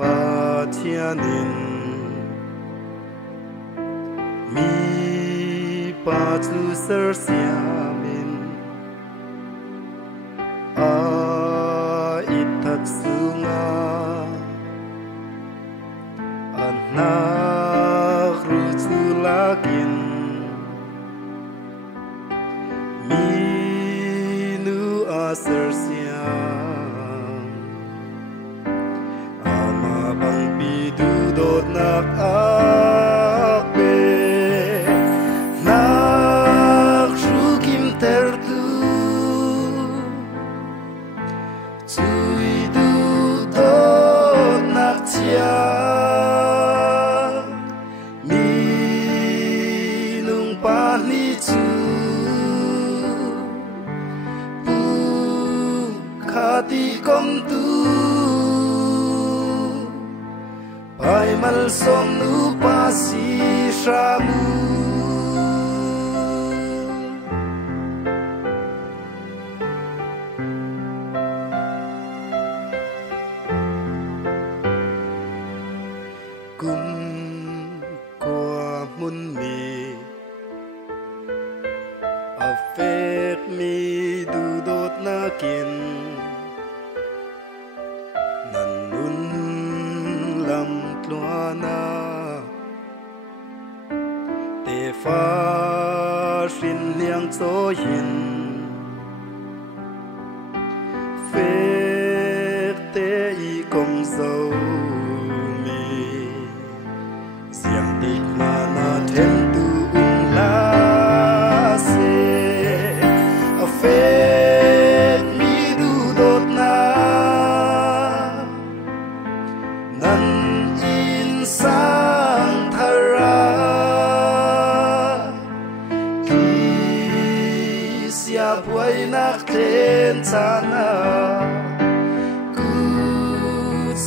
ba thiên nín mi ba chu sơ siamin a ít thật sunga anak rucu lakin minu asar siam ama bang pidu dot nak akbe nak shukim tertu chui du dot nak chia minung pani chu khati kom tu pai mal som nu pa si shamu kum qua mun mi affect mi du dot na kin nan nun lam tluana te fa shin liang cho yin phép te y công dâu mi giang tịch mà na thêm tu la se a phép mi du dot na nan in sang thara ki sia buai nak ten sana ku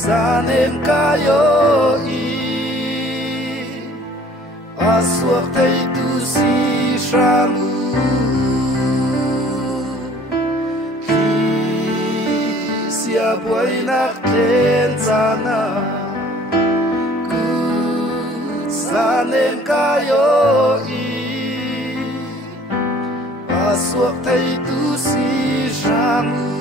sanem kayo i asuak thai tu si shamu ki sia buai nak ten sana ku sanem kayo i asuak thai tu si shamu